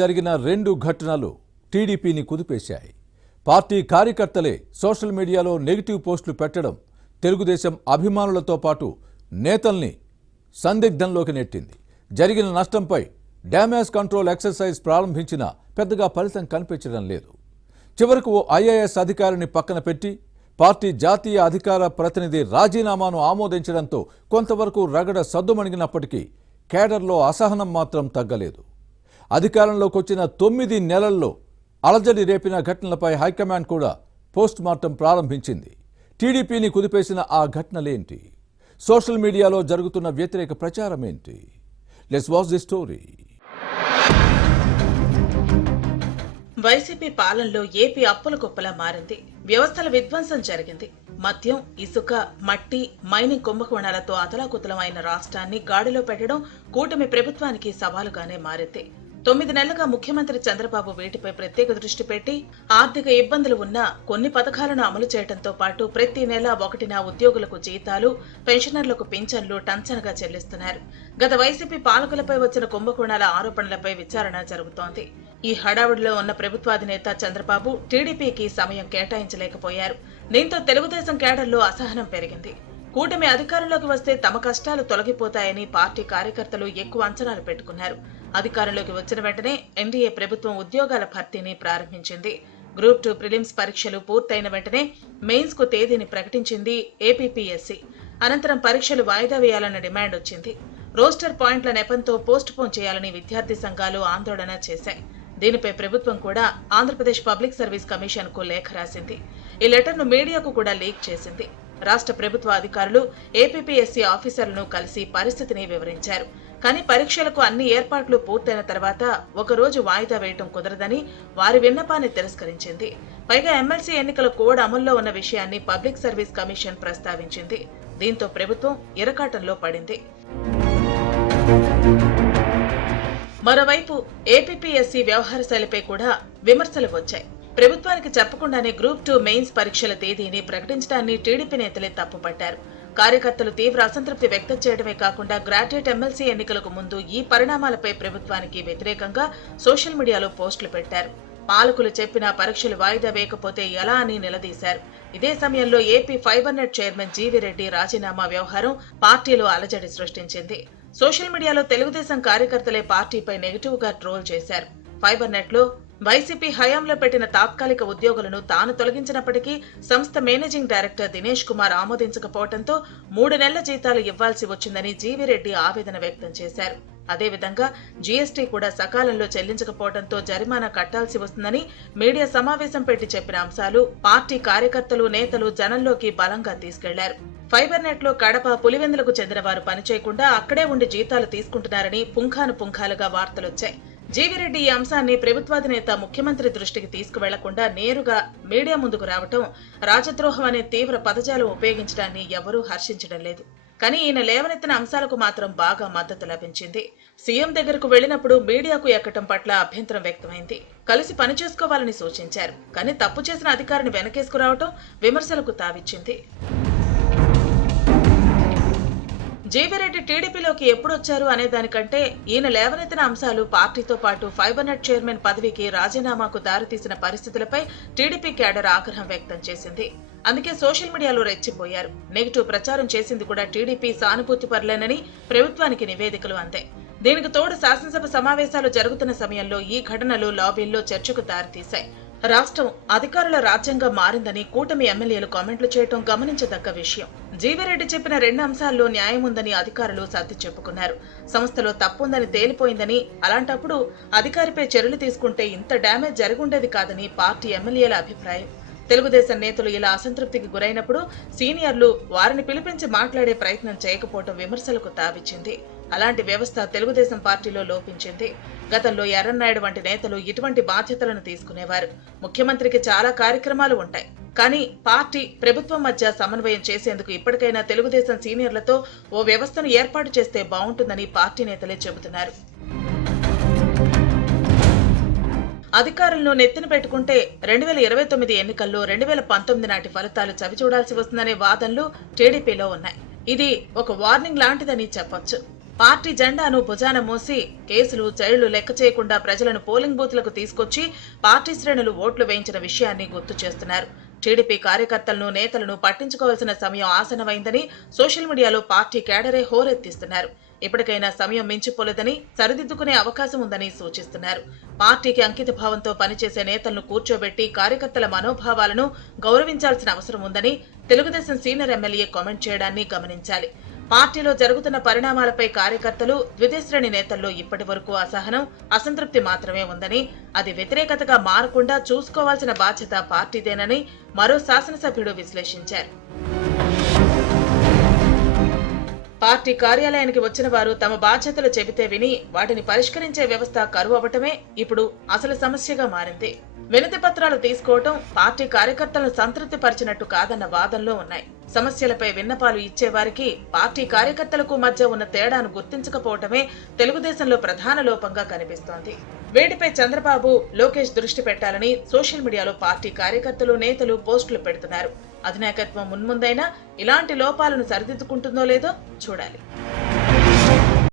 జరిగిన రెండు ఘటనలు టీడీపీని కుదిపేశాయి. పార్టీ కార్యకర్తలే సోషల్ మీడియాలో నెగిటివ్ పోస్టులు పెట్టడం తెలుగుదేశం అభిమానులతో పాటు నేతల్ని సందిగ్ధంలోకి నెట్టింది. జరిగిన నష్టంపై డ్యామేజ్ కంట్రోల్ ఎక్సర్సైజ్ ప్రారంభించినా పెద్దగా ఫలితం కనిపించడం లేదు. చివరకు ఓ ఐఏఎస్ అధికారిని పక్కన పెట్టి పార్టీ జాతీయ అధికార ప్రతినిధి రాజీనామాను ఆమోదించడంతో కొంతవరకు రగడ సద్దుమణిగినప్పటికీ కేడర్లో అసహనం మాత్రం తగ్గలేదు. అధికారంలోకి వచ్చిన 9 నెలల్లో అలజడి రేపిన ఘటనలపై హైకమాండ్ కూడా పోస్ట్ మార్టం ప్రారంభించింది. టీడీపీని కుదిపేసిన ఆ ఘటనలేంటి? సోషల్ మీడియాలో జరుగుతున్న వ్యతిరేక ప్రచారం ఏంటి? Let's watch the story. YCP పాలనలో ఏపీ అప్పుల కుప్పలా మారింది. వ్యవస్థల విధ్వంసం జరిగింది. మద్యం, ఇసుక, మట్టి, మైనింగ్ కుంభకోణాలతో అతలాకుతలం అయిన రాష్ట్రాన్ని గాడిలో పెట్టడం కూటమి ప్రభుత్వానికి సవాలుగానే మారింది. 9 నెలలుగా ముఖ్యమంత్రి చంద్రబాబు వీటిపై ప్రత్యేక దృష్టి పెట్టి ఆర్థిక ఇబ్బందులు ఉన్నా కొన్ని పథకాలను అమలు చేయడంతో పాటు ప్రతి నెల 1న ఉద్యోగులకు జీతాలు, పెన్షనర్లకు పింఛన్లు టంచనగా చెల్లిస్తున్నారు. గత వైసీపీ పాలకులపై వచ్చిన కుంభకోణాల ఆరోపణలపై విచారణ జరుగుతోంది. ఈ హడావుడిలో ఉన్న ప్రభుత్వాధినేత చంద్రబాబు టీడీపీకి సమయం కేటాయించలేకపోయారు. దీంతో తెలుగుదేశం కేడర్లో అసహనం పెరిగింది. కూటమి అధికారంలోకి వస్తే తమ కష్టాలు తొలగిపోతాయని పార్టీ కార్యకర్తలు ఎక్కువ అంచనాలు పెట్టుకున్నారు. అధికారంలోకి వచ్చిన వెంటనే ఎన్డీఏ ప్రభుత్వం ఉద్యోగాల భర్తీని ప్రారంభించింది. గ్రూప్ 2 ప్రిలిమ్స్ పరీక్షలు పూర్తయిన వెంటనే మెయిన్స్ కు తేదీని ప్రకటించింది ఏపీపీఎస్సీ. అనంతరం పరీక్షలు వాయిదా వేయాలన్న డిమాండ్ వచ్చింది. రోస్టర్ పాయింట్ల నెపంతో పోస్ట్ పోన్ చేయాలని విద్యార్థి సంఘాలు ఆందోళన చేశాయి. దీనిపై ప్రభుత్వం కూడా ఆంధ్రప్రదేశ్ పబ్లిక్ సర్వీస్ కమిషన్ కు లేఖ రాసింది. ఈ లెటర్ను మీడియాకు కూడా లీక్ చేసింది. రాష్ట్ర ప్రభుత్వ అధికారులు ఏపీపీఎస్సీ ఆఫీసర్లను కలిసి పరిస్థితిని వివరించారు. కానీ పరీక్షలకు అన్ని ఏర్పాట్లు పూర్తయిన తర్వాత ఒకరోజు వాయిదా వేయటం కుదరదని వారి విన్నపాన్ని తిరస్కరించింది. పైగా ఎమ్మెల్సీ ఎన్నికల కోడ్ అమల్లో ఉన్న విషయాన్ని పబ్లిక్ సర్వీస్ కమిషన్ ప్రస్తావించింది. దీంతో ప్రభుత్వం ఇరకాటంలో పడింది. మరోవైపు ఏపీపీఎస్సీ వ్యవహార శైలిపై కూడా విమర్శలు వచ్చాయి. ప్రభుత్వానికి చెప్పకుండానే గ్రూప్ 2 మెయిన్స్ పరీక్షల తేదీని ప్రకటించడాన్ని టీడీపీ నేతలే తప్పుపట్టారు. కార్యకర్తలు తీవ్ర అసంతృప్తి వ్యక్తం చేయడమే కాకుండా గ్రాడ్యుయేట్ ఎమ్మెల్సీ ఎన్నికలకు ముందు ఈ పరిణామాలపై ప్రభుత్వానికి వ్యతిరేకంగా సోషల్ మీడియాలో పోస్టులు పెట్టారు. పాలకులు చెప్పిన పరీక్షలు వాయిదా వేయకపోతే ఎలా అని నిలదీశారు. ఇదే సమయంలో AP fibre net chairman GV Reddy రాజీనామా వ్యవహారం పార్టీలో అలజడి సృష్టించింది. సోషల్ మీడియాలో తెలుగుదేశం కార్యకర్తలే పార్టీపై నెగిటివ్ గా ట్రోల్ చేశారు. ఫైబర్ నెట్ లో వైసీపీ హయాంలో పెట్టిన తాత్కాలిక ఉద్యోగులను తాను తొలగించినప్పటికీ సంస్థ మేనేజింగ్ డైరెక్టర్ దినేష్ కుమార్ ఆమోదించకపోవడంతో 3 నెలల జీతాలు ఇవ్వాల్సి వచ్చిందని జీవీరెడ్డి ఆవేదన వ్యక్తం చేశారు. అదేవిధంగా జీఎస్టీ కూడా సకాలంలో చెల్లించకపోవడంతో జరిమానా కట్టాల్సి వస్తుందని మీడియా సమావేశం పెట్టి చెప్పిన అంశాలు పార్టీ కార్యకర్తలు, నేతలు జనంలోకి బలంగా తీసుకెళ్లారు. ఫైబర్ నెట్ లో కడప, పులివెందులకు చెందిన వారు పనిచేయకుండా అక్కడే ఉండి జీతాలు తీసుకుంటున్నారని పుంఖానుపుంఖాలుగా వార్తలొచ్చాయి. జీవీరెడ్డి ఈ అంశాన్ని ప్రభుత్వాధినేత ముఖ్యమంత్రి దృష్టికి తీసుకువెళ్లకుండా నేరుగా మీడియా ముందుకు రావటం, రాజద్రోహం అనే తీవ్ర పదజాలం ఉపయోగించడాన్ని ఎవరూ హర్షించడం లేదు. కానీ ఈయన లేవనెత్తిన అంశాలకు మాత్రం బాగా మద్దతు లభించింది. సీఎం దగ్గరకు వెళ్లినప్పుడు మీడియాకు ఎక్కటం పట్ల అభ్యంతరం వ్యక్తమైంది. కలిసి పనిచేసుకోవాలని సూచించారు. కానీ తప్పు చేసిన అధికారిని వెనకేసుకురావటం విమర్శలకు తావిచ్చింది. జీవీరెడ్డి టీడీపీలోకి ఎప్పుడొచ్చారు అనే దానికంటే ఈయన లేవనెత్తిన అంశాలు పార్టీతో పాటు ఫైబర్ నెట్ చైర్మన్ పదవికి రాజీనామాకు దారితీసిన పరిస్థితులపై టీడీపీ కేడర్ ఆగ్రహం వ్యక్తం చేసింది. అందుకే సోషల్ మీడియాలో రెచ్చిపోయారు. నెగిటివ్ ప్రచారం చేసింది కూడా టీడీపీ సానుభూతి పరులేనని ప్రభుత్వానికి నివేదికలు అందాయి. దీనికి తోడు శాసనసభ సమావేశాలు జరుగుతున్న సమయంలో ఈ ఘటనలు లాబీల్లో చర్చకు దారితీశాయి. రాష్ట్రం అధికారుల రాజ్యంగా మారిందని కూటమి ఎమ్మెల్యేలు కామెంట్లు చేయడం గమనించదగ్గ విషయం. జీవీరెడ్డి చెప్పిన 2 అంశాల్లో న్యాయం ఉందని అధికారులు సర్ది చెప్పుకున్నారు. సంస్థలో తప్పుందని తేలిపోయిందని, అలాంటప్పుడు అధికారిపై చర్యలు తీసుకుంటే ఇంత డ్యామేజ్ జరుగుండేది కాదని పార్టీ ఎమ్మెల్యేల అభిప్రాయం. తెలుగుదేశం నేతలు ఇలా అసంతృప్తికి గురైనప్పుడు సీనియర్లు వారిని పిలిపించి మాట్లాడే ప్రయత్నం చేయకపోవడం విమర్శలకు తావిచ్చింది. అలాంటి వ్యవస్థ తెలుగుదేశం పార్టీలో లోపించింది. గతంలో ఎర్రన్నాయుడు వంటి నేతలు ఇటువంటి బాధ్యతలను తీసుకునేవారు. ముఖ్యమంత్రికి చాలా కార్యక్రమాలు ఉంటాయి. కానీ పార్టీ, ప్రభుత్వం మధ్య సమన్వయం చేసేందుకు ఇప్పటికైనా తెలుగుదేశం సీనియర్లతో ఓ వ్యవస్థను ఏర్పాటు చేస్తే బాగుంటుందని పార్టీ నేతలే చెబుతున్నారు. అధికారులను నెత్తిన పెట్టుకుంటే 2029 ఎన్నికల్లో 2019 నాటి ఫలితాలు చవిచూడాల్సి వస్తుందనే వాదనలు టీడీపీలో ఉన్నాయి. ఇది ఒక వార్నింగ్ లాంటిదని చెప్పొచ్చు. పార్టీ జెండాను భుజాన మోసి కేసులు జైళ్లు లెక్క చేయకుండా ప్రజలను పోలింగ్ బూత్లకు తీసుకొచ్చి పార్టీ శ్రేణులు ఓట్లు వేయించిన విషయాన్ని గుర్తు చేస్తున్నారు. టీడీపీ కార్యకర్తలను నేతలను పట్టించుకోవాల్సిన సమయం ఆసనమైందని సోషల్ మీడియాలో పార్టీ కేడరే హోరెత్తిస్తున్నారు. ఇప్పటికైనా సమయం మించిపోలేదని, సరిదిద్దుకునే అవకాశం ఉందని సూచిస్తున్నారు. పార్టీకి అంకిత భావంతో పనిచేసే నేతలను కూర్చోబెట్టి కార్యకర్తల మనోభావాలను గౌరవించాల్సిన అవసరం ఉందని తెలుగుదేశం సీనియర్ ఎమ్మెల్యే కామెంట్ చేయడాన్ని గమనించాలి. పార్టీలో జరుగుతున్న పరిణామాలపై కార్యకర్తలు, ద్వితీయశ్రేణి నేతల్లో ఇప్పటి వరకు అసహనం, అసంతృప్తి మాత్రమే ఉందని, అది వ్యతిరేకతగా మారకుండా చూసుకోవాల్సిన బాధ్యత పార్టీదేనని మరో శాసనసభ్యుడు విశ్లేషించారు. పార్టీ కార్యాలయానికి వచ్చిన వారు తమ బాధ్యతలు చెబితే విని వాటిని పరిష్కరించే వ్యవస్థ కరువు అవటమే ఇప్పుడు అసలు సమస్యగా మారింది. వినతి పత్రాలు తీసుకోవటం పార్టీ కార్యకర్తలను సంతృప్తి పరిచినట్టు కాదన్న వాదనలో ఉన్నాయి. సమస్యలపై విన్నపాలు ఇచ్చేవారికి పార్టీ కార్యకర్తలకు మధ్య ఉన్న తేడాను గుర్తించకపోవటమే తెలుగుదేశంలో ప్రధాన లోపంగా కనిపిస్తోంది. వీటిపై చంద్రబాబు, లోకేష్ దృష్టి పెట్టాలని సోషల్ మీడియాలో పార్టీ కార్యకర్తలు, నేతలు పోస్టులు పెడుతున్నారు. అధినాయకత్వం మున్ముందైనా ఇలాంటి లోపాలను సరిదిద్దుకుంటుందో లేదో చూడాలి.